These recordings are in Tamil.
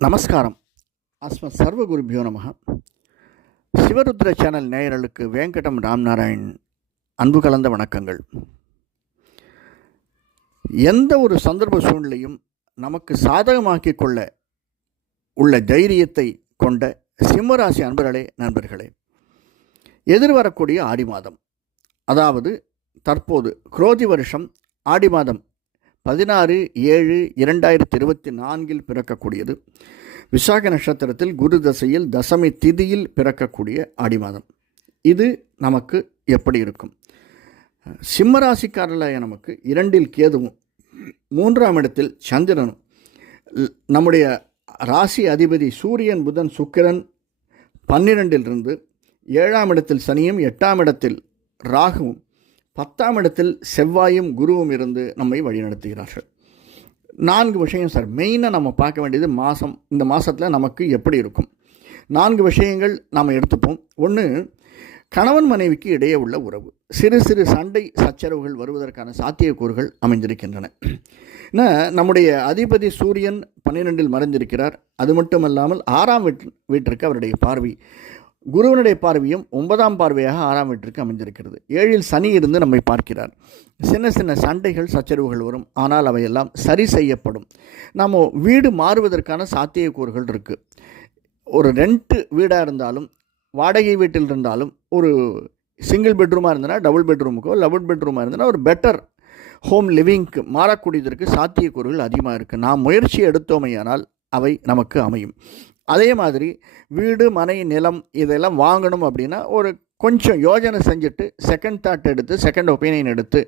நமஸ்காரம். அஸ்மத் சர்வகுருபியோ நமக. சிவருத்ர சேனல் நேயர்களுக்கு வேங்கடம் ராம்நாராயண் அன்பு கலந்த வணக்கங்கள். எந்த ஒரு சந்தர்ப்ப சூழ்நிலையும் நமக்கு சாதகமாக்கி கொள்ள உள்ள தைரியத்தை கொண்ட சிம்மராசி நண்பர்களே, எதிர்வரக்கூடிய ஆடி மாதம், அதாவது தற்போது குரோதி வருஷம் ஆடி மாதம் 16/7/2024 பிறக்கக்கூடியது. விசாக நட்சத்திரத்தில் குரு தசையில் தசமி திதியில் பிறக்கக்கூடிய ஆடி மாதம். இது நமக்கு எப்படி இருக்கும்? சிம்மராசிக்காரர்களாய நமக்கு 2இல் கேதுவும் 3ஆம் இடத்தில் சந்திரனும், நம்முடைய ராசி அதிபதி சூரியன் புதன் சுக்கிரன் 12இலிருந்து 7ஆம் இடத்தில் சனியும் 8ஆம் இடத்தில் ராகுவும் 10ஆம் இடத்தில் செவ்வாயும் குருவும் இருந்து நம்மை வழிநடத்துகிறார்கள். 4 விஷயம் சார் மெயினாக நம்ம பார்க்க வேண்டியது இந்த மாதத்தில் நமக்கு எப்படி இருக்கும். 4 விஷயங்கள் நாம் எடுத்துப்போம். 1, கணவன் மனைவிக்கு இடையே உள்ள உறவு. சிறு சிறு சண்டை சச்சரவுகள் வருவதற்கான சாத்தியக்கூறுகள் அமைந்திருக்கின்றன. நம்முடைய அதிபதி சூரியன் 12இல் மறைந்திருக்கிறார். அது மட்டுமல்லாமல் 6ஆம் வீட்டிற்கு அவருடைய பார்வை, குருவனுடைய பார்வையும் 9ஆம் பார்வையாக 6ஆம் வீட்டிற்கு அமைந்திருக்கிறது. 7இல் சனி இருந்து நம்மை பார்க்கிறார். சின்ன சின்ன சண்டைகள் சச்சரவுகள் வரும், ஆனால் அவையெல்லாம் சரி செய்யப்படும். நாம் வீடு மாறுவதற்கான சாத்தியக்கூறுகள் இருக்குது. ஒரு ரெண்ட் வீடாக இருந்தாலும் வாடகை வீட்டில் இருந்தாலும், ஒரு சிங்கிள் பெட்ரூமாக இருந்ததுன்னா டபுள் பெட்ரூமுக்கோ, டபுள் பெட்ரூமாக இருந்ததுன்னா ஒரு பெட்டர் ஹோம் லிவிங்க்கு மாறக்கூடியதற்கு சாத்தியக்கூறுகள் அதிகமாக இருக்குது. நாம் முயற்சி எடுத்தோமையானால் அவை நமக்கு அமையும். அதே மாதிரி வீடு மனை நிலம் இதெல்லாம் வாங்கணும் அப்படின்னா ஒரு கொஞ்சம் யோஜனை செஞ்சுட்டு செகண்ட் தாட் எடுத்து செகண்ட் ஒப்பீனியன் எடுத்து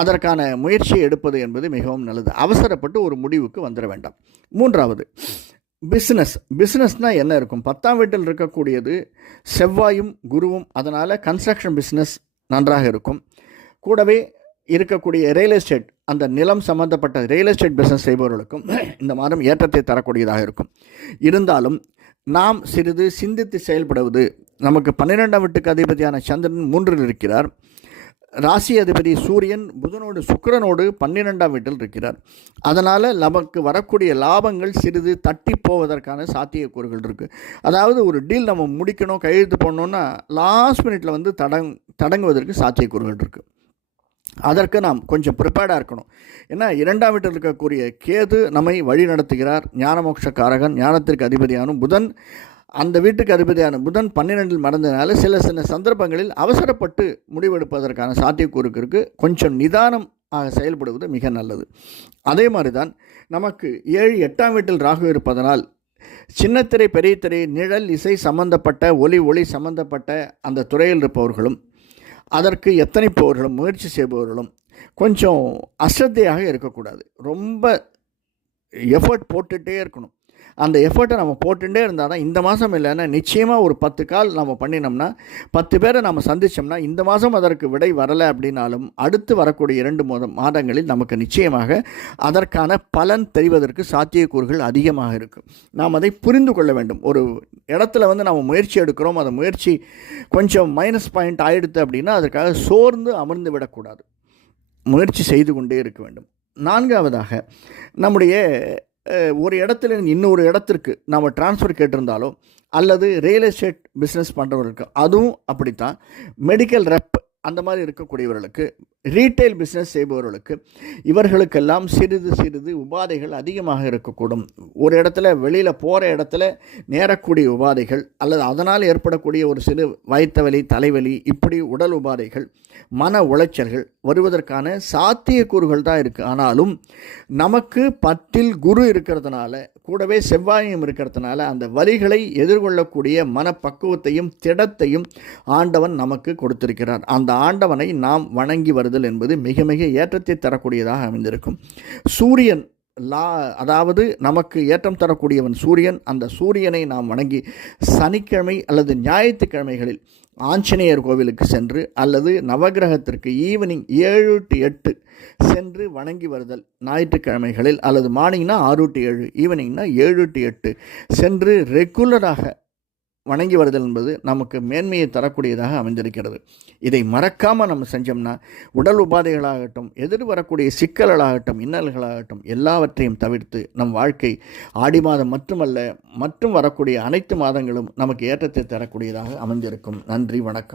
அதற்கான முயற்சியை எடுப்பது என்பது மிகவும் நல்லது. அவசரப்பட்டு ஒரு முடிவுக்கு வந்துட வேண்டாம். 3வது பிஸ்னஸ்னால் என்ன இருக்கும்? 10ஆம் வீட்டில் இருக்கக்கூடியது செவ்வாயும் குருவும், அதனால் கன்ஸ்ட்ரக்ஷன் பிஸ்னஸ் நன்றாக இருக்கும். கூடவே இருக்கக்கூடிய ரியல் எஸ்டேட், அந்த நிலம் சம்பந்தப்பட்ட ரியல் எஸ்டேட் பிஸ்னஸ் செய்பவர்களுக்கும் இந்த மாதம் ஏற்றத்தை தரக்கூடியதாக இருக்கும். இருந்தாலும் நாம் சிறிது சிந்தித்து செயல்படுவது. நமக்கு 12ஆம் வீட்டுக்கு அதிபதியான சந்திரன் 3இல் இருக்கிறார். ராசி அதிபதி சூரியன் புதனோடு சுக்கிரனோடு 12ஆம் வீட்டில் இருக்கிறார். அதனால் நமக்கு வரக்கூடிய லாபங்கள் சிறிது தட்டி போவதற்கான சாத்தியக்கூறுகள் இருக்குது. அதாவது ஒரு டீல் நம்ம முடிக்கணும், கையெழுத்து போடணுன்னா லாஸ்ட் மினிட்டில் வந்து தடங்குவதற்கு சாத்தியக்கூறுகள் இருக்குது. அதற்கு நாம் கொஞ்சம் ப்ரிப்பேர்டாக இருக்கணும். ஏன்னா 2ஆம் வீட்டில் இருக்கக்கூடிய கேது நம்மை வழி நடத்துகிறார். ஞானமோட்ச காரகன், ஞானத்திற்கு அதிபதியான புதன், அந்த வீட்டுக்கு அதிபதியான புதன் 12இல் மறந்ததுனால சில சில சந்தர்ப்பங்களில் அவசரப்பட்டு முடிவெடுப்பதற்கான சாத்தியக்கூறுக்கு இருக்குது. கொஞ்சம் நிதானம் செயல்படுவது மிக நல்லது. அதே மாதிரி தான் நமக்கு 7-8ஆம் வீட்டில் ராகு இருப்பதனால் சின்னத்திரை பெரிய திரை நிழல் இசை சம்பந்தப்பட்ட ஒளி சம்பந்தப்பட்ட அந்த துறையில் இருப்பவர்களும் அதற்கு எத்தனைப்பவர்களும் முயற்சி செய்பவர்களும் கொஞ்சம் அஸ்ரத்தையாக இருக்கக்கூடாது. ரொம்ப எஃபர்ட் போட்டுகிட்டே இருக்கணும். அந்த எஃபர்ட்டை நம்ம போட்டுகிட்டே இருந்தால் தான் இந்த மாதம் இல்லைன்னா நிச்சயமாக ஒரு 10 கால் நம்ம பண்ணினோம்னா, 10 பேரை நம்ம சந்தித்தோம்னா, இந்த மாதம் அதற்கு விடை வரலை அப்படின்னாலும் அடுத்து வரக்கூடிய 2 மாதங்களில் நமக்கு நிச்சயமாக அதற்கான பலன் தெரிவதற்கு சாத்தியக்கூறுகள் அதிகமாக இருக்கும். நாம் அதை புரிந்து கொள்ள வேண்டும். ஒரு இடத்துல வந்து நம்ம முயற்சி எடுக்கிறோம், அந்த முயற்சி கொஞ்சம் மைனஸ் பாயிண்ட் ஆகிடுது அப்படின்னா அதற்காக சோர்ந்து அமர்ந்து விடக்கூடாது. முயற்சி செய்து கொண்டே இருக்க வேண்டும். 4வதாக நம்முடைய ஒரு இடத்துல இன்னொரு இடத்திற்கு நாம் ட்ரான்ஸ்ஃபர் கேட்டிருந்தாலோ அல்லது ரியல் எஸ்டேட் பிஸ்னஸ் பண்ணுறவர்களுக்கு அதுவும் அப்படித்தான். மெடிக்கல் ரெப் அந்த மாதிரி இருக்கக்கூடியவர்களுக்கு, ரீட்டைல் பிஸ்னஸ் செய்பவர்களுக்கு, இவர்களுக்கெல்லாம் சிறிது உபாதைகள் அதிகமாக இருக்கக்கூடும். ஒரு இடத்துல வெளியில் போகிற இடத்துல நேரக்கூடிய உபாதைகள் அல்லது அதனால் ஏற்படக்கூடிய ஒரு சிறு வயிற்று வலி, தலைவலி, இப்படி உடல் உபாதைகள், மன உளைச்சல்கள் வருவதற்கான சாத்தியக்கூறுகள் தான் இருக்குது. ஆனாலும் நமக்கு 10இல் குரு இருக்கிறதுனால, கூடவே செவ்வாயும் இருக்கிறதுனால அந்த வலிகளை எதிர்கொள்ளக்கூடிய மனப்பக்குவத்தையும் திடத்தையும் ஆண்டவன் நமக்கு கொடுத்திருக்கிறார். அந்த ஆண்டவனை நாம் வணங்கி வருதல் என்பது மிக மிக ஏற்றத்தை தரக்கூடியதாக அமைந்திருக்கும். சூரியன் அதாவது நமக்கு ஏற்றம் தரக்கூடியவன் சூரியன். அந்த சூரியனை நாம் வணங்கி சனிக்கிழமை அல்லது ஞாயிற்றுக்கிழமைகளில் ஆஞ்சநேயர் கோவிலுக்கு சென்று அல்லது நவகிரகத்திற்கு ஈவினிங் 7 to 8 சென்று வணங்கி வருதல். ஞாயிற்றுக்கிழமைகளில் அல்லது மார்னிங்னா 6 to 7, ஈவினிங்னா 7 to 8 சென்று ரெகுலராக வணங்கி வருதல் என்பது நமக்கு மேன்மையை தரக்கூடியதாக அமைந்திருக்கிறது. இதை மறக்காமல் நம்ம செஞ்சோம்னா உடல் உபாதைகளாகட்டும், எதிர் வரக்கூடிய சிக்கல்களாகட்டும், இன்னல்களாகட்டும் எல்லாவற்றையும் தவிர்த்து நம் வாழ்க்கை ஆடி மாதம் மட்டுமல்ல, மற்றும் வரக்கூடிய அனைத்து மாதங்களும் நமக்கு ஏற்றத்தை தரக்கூடியதாக அமைந்திருக்கும். நன்றி, வணக்கம்.